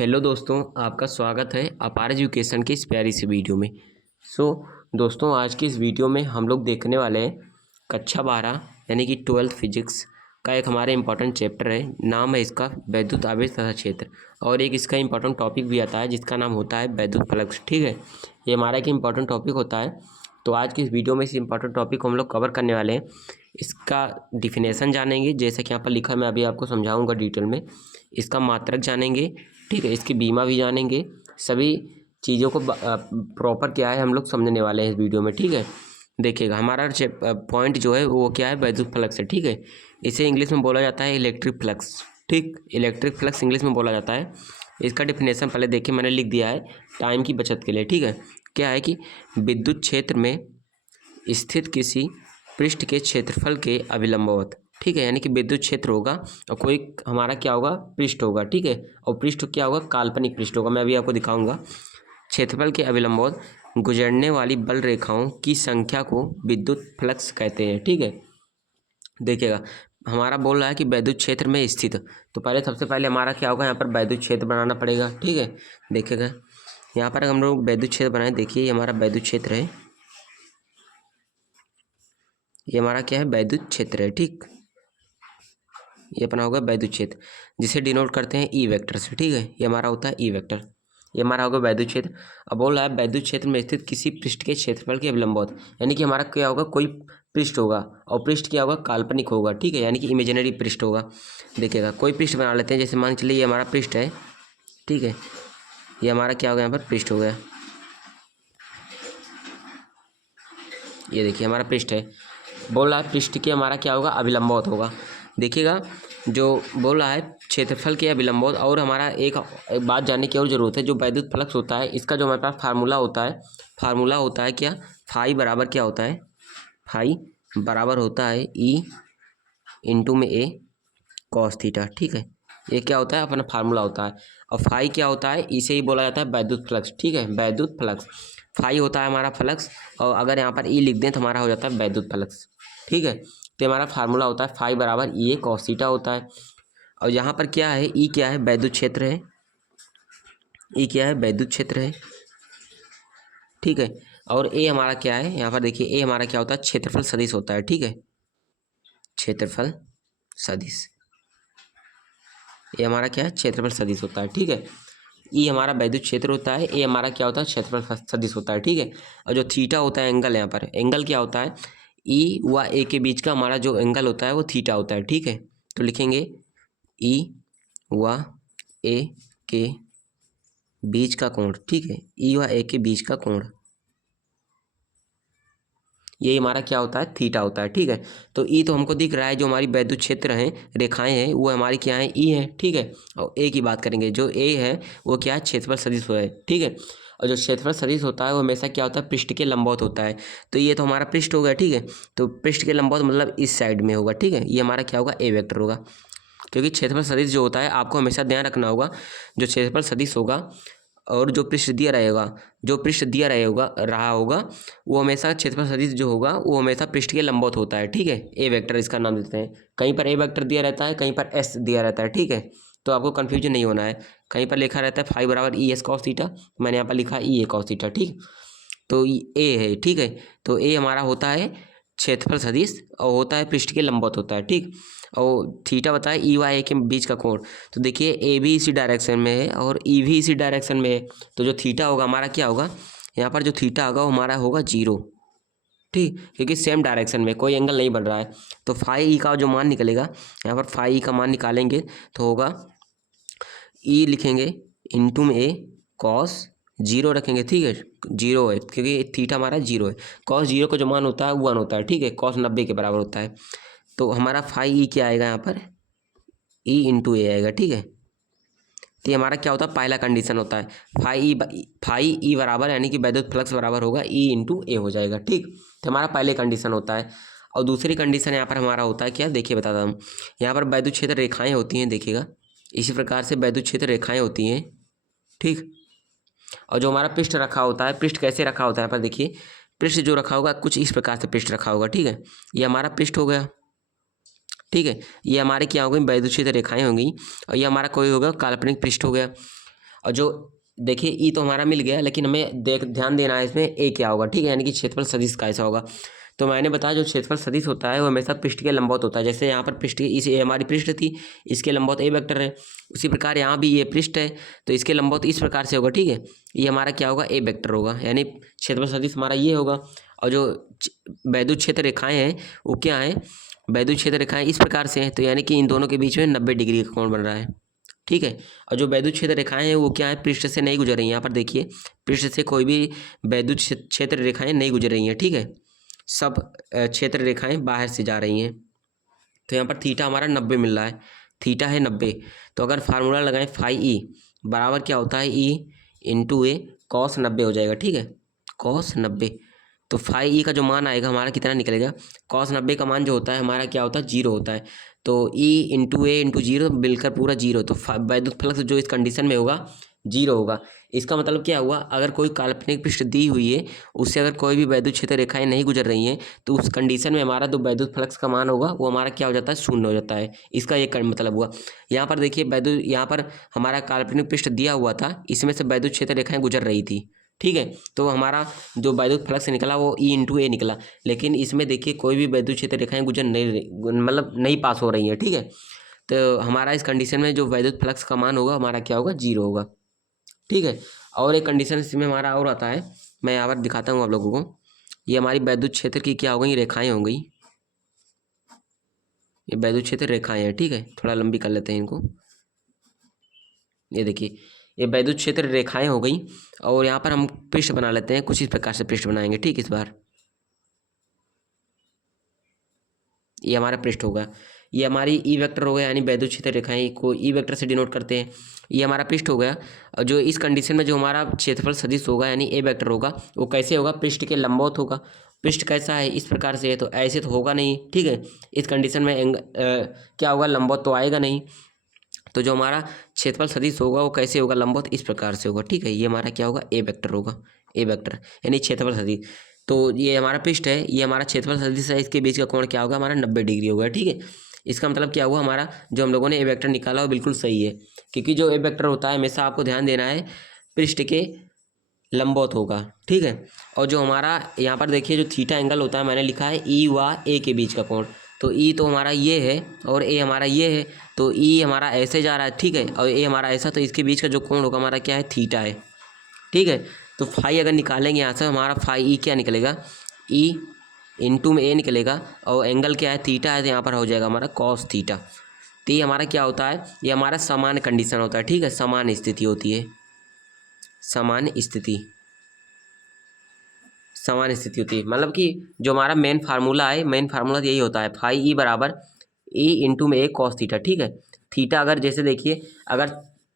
Hello दोस्तों, आपका स्वागत है अपार एजुकेशन की इस प्यारी सी वीडियो में। दोस्तों, आज की इस वीडियो में हम लोग देखने वाले हैं कक्षा 12 यानी कि 12th फिजिक्स का एक हमारा इंपॉर्टेंट चैप्टर है। नाम है इसका वैद्युत आवेश तथा क्षेत्र, और एक इसका इंपॉर्टेंट टॉपिक भी आता है जिसका नाम होता है वैद्युत फ्लक्स। ठीक है, ये हमारा एक इंपॉर्टेंट टॉपिक होता है। तो आज की इस वीडियो में इस इंपॉर्टेंट टॉपिक को हम लोग कवर करने वाले हैं। इसका डिफिनेशन जानेंगे, जैसे कि यहाँ पर लिखा है, मैं अभी आपको समझाऊंगा डिटेल में। इसका मात्रक जानेंगे, ठीक है, इसकी बीमा भी जानेंगे। सभी चीज़ों को प्रॉपर क्या है हम लोग समझने वाले हैं इस वीडियो में। ठीक है, देखिएगा हमारा पॉइंट जो है वो क्या है, वैद्युत फ्लक्स है। ठीक है, इसे इंग्लिश में बोला जाता है इलेक्ट्रिक फ्लक्स। ठीक, इलेक्ट्रिक फ्लक्स इंग्लिश में बोला जाता है। इसका डिफिनेशन पहले देखिए, मैंने लिख दिया है टाइम की बचत के लिए। ठीक है, क्या है कि विद्युत क्षेत्र में स्थित किसी पृष्ठ के क्षेत्रफल के अभिलंबवत। ठीक है, यानी कि विद्युत क्षेत्र होगा और कोई हमारा क्या होगा, पृष्ठ होगा। ठीक है, और पृष्ठ क्या होगा, काल्पनिक पृष्ठ होगा। मैं अभी आपको दिखाऊंगा। क्षेत्रफल के अभिलंबवत गुजरने वाली बल रेखाओं की संख्या को विद्युत फ्लक्स कहते हैं। ठीक है, देखिएगा हमारा बोल रहा है कि वैद्युत क्षेत्र में स्थित, तो पहले सबसे पहले हमारा क्या होगा, यहाँ पर वैद्युत क्षेत्र बनाना पड़ेगा। ठीक है, देखिएगा यहाँ पर हम लोग वैद्युत क्षेत्र बनाए। देखिए ये हमारा वैद्युत क्षेत्र है, ये हमारा क्या है, वैद्युत क्षेत्र है। ठीक, ये अपना होगा वैद्युत क्षेत्र, जिसे डिनोट करते हैं ई वेक्टर से। ठीक है, ये हमारा होता है ई वेक्टर, ये हमारा होगा वैद्युत क्षेत्र। अब बोल रहा है वैद्युत क्षेत्र में स्थित किसी पृष्ठ के क्षेत्रफल के अभिलंबवत, यानी कि हमारा क्या होगा, कोई पृष्ठ होगा, और पृष्ठ क्या होगा, काल्पनिक होगा। ठीक है, यानी कि इमेजिनरी पृष्ठ होगा। देखिएगा कोई पृष्ठ बना लेते हैं, जैसे मान चलिए ये हमारा पृष्ठ है। ठीक है, ये हमारा क्या होगा, यहाँ पर पृष्ठ हो गया। ये देखिए हमारा पृष्ठ है। बोल रहा है पृष्ठ के हमारा क्या होगा, अभिलंबवत होगा। देखिएगा जो बोल रहा है क्षेत्रफल के अभिलंबवत। और हमारा एक बात जानने की और ज़रूरत है, जो वैद्युत फ्लक्स होता है इसका जो हमारे पास फार्मूला होता है, फार्मूला होता है क्या, फाई बराबर क्या होता है, फाई बराबर होता है ई इंटू में ए कॉस थीटा। ठीक है, ये क्या होता है, अपना फार्मूला होता है। और फाई क्या होता है, इसे ही बोला जाता है वैद्युत फ्लक्स। ठीक है, वैद्युत फ्लक्स, फाई होता है हमारा फ्लक्स, और अगर यहाँ पर ई लिख दें तो हमारा हो जाता है वैद्युत फ्लक्स। ठीक है, तो हमारा फार्मूला होता है फाई बराबर ई ए कॉस थीटा होता है। और यहाँ पर क्या है, ई क्या है, वैद्युत क्षेत्र है। ई क्या है, वैद्युत क्षेत्र है। ठीक है, और ए हमारा क्या है, यहाँ पर देखिए ए हमारा क्या होता है, क्षेत्रफल सदिश होता है। ठीक है, क्षेत्रफल सदिश, ये हमारा क्या है, क्षेत्रफल सदिश होता है। ठीक है, ई हमारा वैद्युत क्षेत्र होता है, ए हमारा क्या होता है, क्षेत्रफल सदिश होता है। ठीक है, और जो थीटा होता है एंगल, यहाँ पर एंगल क्या होता है, ई व ए के बीच का हमारा जो एंगल होता है वो थीटा होता है। ठीक है, तो लिखेंगे ई व ए के बीच का कोण। ठीक है, ई व ए के बीच का कोण, ये हमारा क्या होता है, थीटा होता है। ठीक है, तो ई तो हमको दिख रहा है, जो हमारी वैद्युत क्षेत्र हैं, रेखाएं हैं, वो हमारी क्या है, ई है। ठीक है, और ए की बात करेंगे, जो ए है वो क्या है, क्षेत्रफल सदिश है। ठीक है, और जो क्षेत्रफल सदिश होता है वो हमेशा क्या होता है, पृष्ठ के लंबवत होता है। तो ये तो हमारा पृष्ठ हो गया। ठीक है, तो पृष्ठ के लंबवत मतलब इस साइड में होगा। ठीक है, ये हमारा क्या होगा, ए वेक्टर होगा। क्योंकि क्षेत्रफल सदिश जो होता है, आपको हमेशा ध्यान रखना होगा, जो क्षेत्रफल सदिश होगा और जो पृष्ठ दिया रहेगा, जो पृष्ठ दिया रहा होगा, वो हमेशा क्षेत्रफल सदिश जो होगा वो हमेशा पृष्ठ के लंबवत होता है। ठीक है, ए वेक्टर इसका नाम देते हैं। कहीं पर ए वेक्टर दिया रहता है, कहीं पर एस दिया रहता है। ठीक है, तो आपको कन्फ्यूजन नहीं होना है। कहीं पर लिखा रहता है फाई बराबर ई एस कॉस थीटा, मैंने यहाँ पर लिखा ई ए कॉस थीटा। ठीक, तो ए है। ठीक है, तो ए हमारा होता है क्षेत्रफल सदिश और होता है पृष्ठ के लंबवत होता है। ठीक, और थीटा बताए ई वाई ए के बीच का कोण। तो देखिए ए भी इसी डायरेक्शन में है और ई भी इसी डायरेक्शन में है, तो जो थीटा होगा हमारा क्या होगा, यहाँ पर जो थीटा होगा वो हमारा होगा 0। ठीक, क्योंकि सेम डायरेक्शन में कोई एंगल नहीं बन रहा है। तो फाई ई का जो मान निकलेगा, यहाँ पर फाई ई का मान निकालेंगे तो होगा ई लिखेंगे इंटू में ए कॉस 0 रखेंगे। ठीक है, 0 है क्योंकि थीटा हमारा 0 है। कॉस 0 का जो मान होता है 1 होता है। ठीक है, कॉस 90 के बराबर होता है। तो हमारा फाई ई क्या आएगा, यहाँ पर ई इंटू ए आएगा। ठीक है, तो ये हमारा क्या होता है, पहला कंडीशन होता है फाई ई बराबर, यानी कि वैद्युत फ्लक्स बराबर होगा ई इंटू ए हो जाएगा। ठीक, तो हमारा पहले कंडीशन होता है। और दूसरी कंडीशन यहाँ पर हमारा होता है क्या, देखिए बताता हूँ। यहाँ पर वैद्युत क्षेत्र रेखाएं होती हैं, देखिएगा इसी प्रकार से वैद्युत क्षेत्र रेखाएं होती हैं। ठीक, और जो हमारा पृष्ठ रखा होता है, पृष्ठ कैसे रखा होता है, यहाँ पर देखिए पृष्ठ जो रखा होगा कुछ इस प्रकार से पृष्ठ रखा होगा। ठीक है, ये हमारा पृष्ठ हो गया। ठीक है, ये हमारे क्या हो गई, वैद्युत क्षेत्र रेखाएं होंगी, और ये हमारा कोई होगा, काल्पनिक पृष्ठ हो गया। और जो देखिए ई तो हमारा मिल गया, लेकिन हमें ध्यान देना है इसमें ए क्या होगा, ठीक है, यानी कि क्षेत्रफल सदिश कैसा होगा। तो मैंने बताया जो क्षेत्रफल सदिश होता है वो हमेशा पृष्ठ के लंबवत होता है। जैसे यहाँ पर पृष्ठ इस ये हमारी पृष्ठ थी, इसके लंबवत ए वेक्टर है, उसी प्रकार यहाँ भी ये पृष्ठ है तो इसके लंबवत इस प्रकार से होगा, ठीक है। ये हमारा क्या होगा, ए वेक्टर होगा, यानी क्षेत्रफल सदिश हमारा ये होगा। और जो वैद्युत क्षेत्र रेखाएं हैं वो क्या है, वैद्युत क्षेत्र रेखाएं इस प्रकार से हैं, तो यानी कि इन दोनों के बीच में 90 डिग्री का कोण बन रहा है, ठीक है। और जो वैद्युत क्षेत्र रेखाएं हैं वो क्या है, पृष्ठ से नहीं गुजर रही हैं। यहाँ पर देखिए पृष्ठ से कोई भी वैद्युत क्षेत्र रेखाएं नहीं गुजर रही हैं, ठीक है, सब क्षेत्र रेखाएं बाहर से जा रही हैं। तो यहाँ पर थीटा हमारा 90 मिल रहा है, थीटा है 90। तो अगर फार्मूला लगाएं फाई ई बराबर क्या होता है, ई इंटू ए कॉस 90 हो जाएगा, ठीक है, कॉस 90। तो फाई ई का जो मान आएगा हमारा कितना निकलेगा, कॉस 90 का मान जो होता है हमारा क्या होता है, जीरो होता है। तो ई इंटू ए इंटू जीरो मिलकर पूरा जीरो, तो वैद्युत फ्लक्स जो इस कंडीशन में होगा जीरो होगा। इसका मतलब क्या हुआ, अगर कोई काल्पनिक पृष्ठ दी हुई है उससे अगर कोई भी वैद्युत क्षेत्र रेखाएं नहीं गुजर रही हैं तो उस कंडीशन में हमारा जो वैद्युत फ्लक्स का मान होगा वो हमारा क्या हो जाता है, शून्य हो जाता है। इसका ये मतलब हुआ। यहाँ पर देखिए वैद्युत, यहाँ पर हमारा काल्पनिक पृष्ठ दिया हुआ था, इसमें से वैद्युत क्षेत्र रेखाएं गुजर रही थी, ठीक है। तो हमारा जो वैद्युत फ्लक्स निकला वो ई इंटू ए निकला, लेकिन इसमें देखिए कोई भी वैद्युत क्षेत्र रेखाएं गुजर नहीं, मतलब नहीं पास हो रही हैं, ठीक है। तो हमारा इस कंडीशन में जो वैद्युत फ्लक्स का मान होगा हमारा क्या होगा, जीरो होगा, ठीक है। और एक कंडीशन इसमें हमारा और आता है, मैं यहाँ पर दिखाता हूँ आप लोगों को। ये हमारी वैद्युत क्षेत्र की क्या हो गई, रेखाएं हो गई, ये वैद्युत क्षेत्र रेखाएं हैं, ठीक है। थोड़ा लंबी कर लेते हैं इनको, ये देखिए ये वैद्युत क्षेत्र रेखाएं हो गई। और यहाँ पर हम पृष्ठ बना लेते हैं, कुछ इस प्रकार से पृष्ठ बनाएंगे, ठीक। इस बार ये हमारा पृष्ठ होगा, ये हमारी ई वेक्टर हो गया, यानी वैद्युत क्षेत्र रेखाएं को ई वेक्टर से डिनोट करते हैं। ये हमारा पृष्ठ हो गया। और जो इस कंडीशन में जो हमारा क्षेत्रफल सदिश होगा यानी ए वेक्टर होगा वो कैसे होगा, पृष्ठ के लंबवत होगा। पृष्ठ कैसा है, इस प्रकार से है, तो ऐसे तो होगा नहीं, ठीक है। इस कंडीशन में क्या होगा, लंबवत तो आएगा नहीं। तो जो हमारा क्षेत्रफल सदिश होगा वो कैसे होगा, लंबवत इस प्रकार से होगा, ठीक है। ये हमारा क्या होगा, ए वेक्टर होगा, ए वेक्टर यानी क्षेत्रफल सदिश। तो ये हमारा पृष्ठ है, ये हमारा क्षेत्रफल सदिश है, इसके बीच का कोण क्या होगा, हमारा 90 डिग्री होगा, ठीक है। इसका मतलब क्या हुआ, हमारा जो हम लोगों ने ए वेक्टर निकाला वो बिल्कुल सही है, क्योंकि जो ए वेक्टर होता है हमेशा आपको ध्यान देना है पृष्ठ के लंबवत होगा, ठीक है। और जो हमारा यहाँ पर देखिए जो थीटा एंगल होता है, मैंने लिखा है ई व ए के बीच का कोण। तो ई तो हमारा ये है और ए हमारा ये है, तो ई हमारा ऐसे जा रहा है, ठीक है, और ए हमारा ऐसा, तो इसके बीच का जो कोण होगा हमारा क्या है, थीटा है, ठीक है। तो फाई अगर निकालेंगे यहाँ से हमारा फाई ई क्या निकलेगा, ई इंटू में ए निकलेगा, और एंगल क्या है, थीटा है, तो यहाँ पर हो जाएगा हमारा कॉस थीटा। तो ये हमारा क्या होता है, ये हमारा समान कंडीशन होता है, ठीक है, समान स्थिति होती है, समान स्थिति, समान स्थिति होती है। मतलब कि जो हमारा मेन फार्मूला है, मेन फार्मूला यही होता है, फाई ई बराबर ई इंटू में ए कॉस थीटा, ठीक है। थीटा अगर जैसे देखिए अगर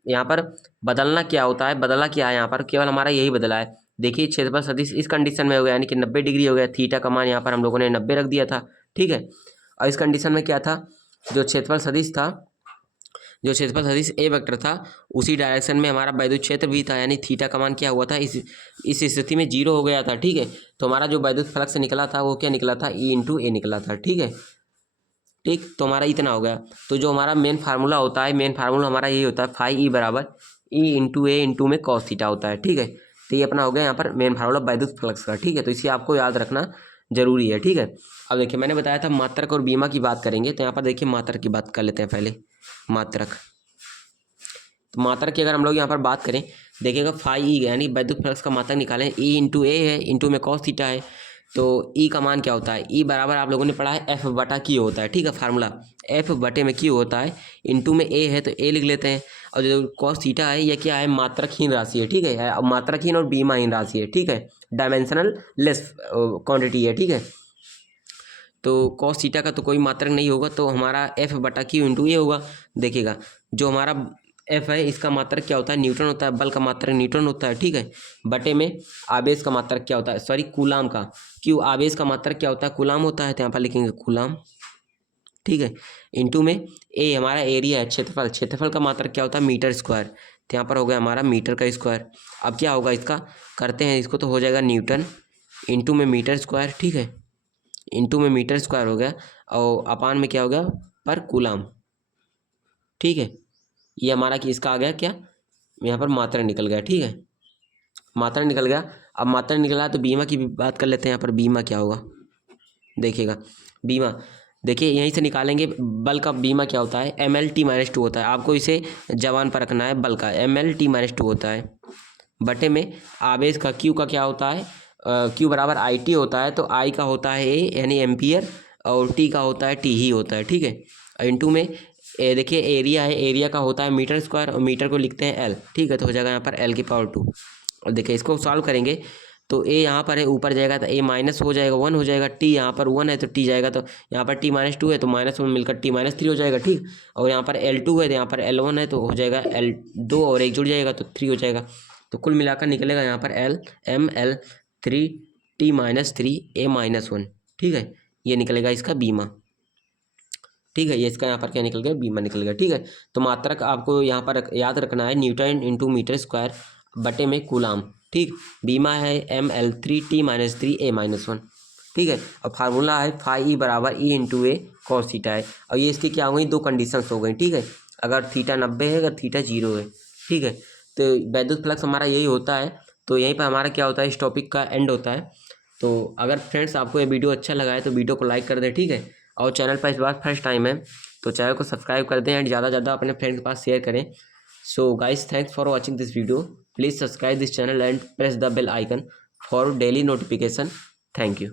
यहाँ पर बदलना क्या होता है, बदला क्या है, यहाँ पर केवल हमारा यही बदला है। देखिए क्षेत्रफल सदिश इस कंडीशन में हो गया यानी कि 90 डिग्री हो गया, थीटा का मान यहाँ पर हम लोगों ने 90 रख दिया था, ठीक है। और इस कंडीशन में क्या था, जो क्षेत्रफल सदिश था, जो क्षेत्रफल सदिश ए वेक्टर था उसी डायरेक्शन में हमारा वैद्युत क्षेत्र भी था, यानी थीटा का मान क्या हुआ था, इस स्थिति में जीरो हो गया था, ठीक है। तो हमारा जो वैद्युत फ्लक्स निकला था वो क्या निकला था, ई इंटू ए निकला था, ठीक है, ठीक। तो हमारा इतना हो गया। तो जो हमारा मेन फार्मूला होता है, मेन फार्मूला हमारा यही होता है, फाई ई बराबर ई इंटू ए इंटू में कॉस थीटा होता है, ठीक है। तो ये अपना हो गया यहाँ पर मेन फार्मूला वैद्युत फ्लक्स का, ठीक है। तो इसे आपको याद रखना जरूरी है, ठीक है। अब देखिए मैंने बताया था मात्रक और बीमा की बात करेंगे, तो यहाँ पर देखिए मात्रक की बात कर लेते हैं पहले, मात्रक। तो मात्रक की अगर हम लोग यहाँ पर बात करें, देखिएगा फाई ई यानी वैद्युत फ्लक्स का मात्रक निकालें, ई इंटू ए है, इंटू में कॉस थीटा है। तो ई का मान क्या होता है, ई बराबर आप लोगों ने पढ़ा है एफ बटा क्यू होता है, ठीक है, फार्मूला एफ बटे में क्यू होता है, इंटू में ए है तो ए लिख लेते हैं। और जो कॉस थीटा है यह क्या है, मात्रकहीन राशि है, ठीक है, मात्रकहीन और बीमाहीन राशि है, ठीक है, डायमेंशनल लेस क्वांटिटी है, ठीक है। तो कॉस थीटा का तो कोई मात्रक नहीं होगा, तो हमारा एफ बटा क्यू इंटू ए होगा। देखिएगा जो हमारा एफ है इसका मात्रक क्या होता है, न्यूटन होता है, बल का मात्रक न्यूटन होता है, ठीक है। बटे में आवेश का मात्रक क्या होता है, सॉरी कूलाम का, क्यों आवेश का मात्रक क्या होता है, कूलाम होता है, तो यहाँ पर लिखेंगे कूलाम, ठीक है। इंटू में ए हमारा एरिया है, क्षेत्रफल, क्षेत्रफल का मात्रक क्या होता है, मीटर स्क्वायर, तो यहाँ पर हो गया हमारा मीटर का स्क्वायर। अब क्या होगा इसका, करते हैं इसको, तो हो जाएगा न्यूटन इंटू में मीटर स्क्वायर, ठीक है, इंटू में मीटर स्क्वायर हो गया, और अपान में क्या हो गया, पर कूलाम, ठीक है। ये हमारा कि इसका आ गया क्या, यहाँ पर मात्रा निकल गया, ठीक है, मात्रा निकल गया। अब मात्रा निकला तो बीमा की भी बात कर लेते हैं। यहाँ पर बीमा क्या होगा, देखिएगा बीमा, देखिए यहीं से निकालेंगे। बल का बीमा क्या होता है, ML T-2 होता है। आपको इसे जवान पर रखना है, बल का ML T-2 होता है बटे में आवेश का Q का क्या होता है, Q बराबर IT होता है। तो I का होता है A यानी एम्पियर, और T का होता है T ही होता है, ठीक है। इंटू में देखिए एरिया है, एरिया का होता है मीटर स्क्वायर, और मीटर को लिखते हैं L, ठीक है। तो हो जाएगा यहाँ पर L⁻²। और देखिए इसको सॉल्व करेंगे तो A यहाँ पर है, ऊपर जाएगा तो A माइनस हो जाएगा 1 हो जाएगा। T यहाँ पर 1 है तो T जाएगा, तो यहाँ पर T-2 है तो -1 मिलकर T-3 हो जाएगा, ठीक। और यहाँ पर L2 है तो यहाँ पर L1 है तो हो जाएगा L2 और 1 जुड़ जाएगा तो 3 हो जाएगा। तो कुल मिलाकर निकलेगा यहाँ पर ML3 T-3 A-1, ठीक है। ये निकलेगा इसका बीमा, ठीक है। ये इसका यहाँ पर क्या निकल गया, बीमा निकल गया, ठीक है। तो मात्रक आपको यहाँ पर याद रखना है न्यूटन इंटू मीटर स्क्वायर बटे में कूलाम, ठीक। बीमा है ML3T-3 A-1, ठीक है। और फार्मूला है φE बराबर E into A cos theta है। और ये इसकी क्या हो गई, दो कंडीशंस हो गई, ठीक है। अगर थीटा 90 है, अगर थीटा 0 है, ठीक है। तो वैद्युत फ्लक्स हमारा यही होता है। तो यहीं पर हमारा क्या होता है, इस टॉपिक का एंड होता है। तो अगर फ्रेंड्स आपको ये वीडियो अच्छा लगा है तो वीडियो को लाइक कर दें, ठीक है। और चैनल पर इस बार फर्स्ट टाइम है तो चैनल को सब्सक्राइब कर दें एंड ज़्यादा से ज़्यादा अपने फ्रेंड के पास शेयर करें। So guys, thanks for watching this video. Please subscribe this channel and press the bell icon for daily notification. Thank you.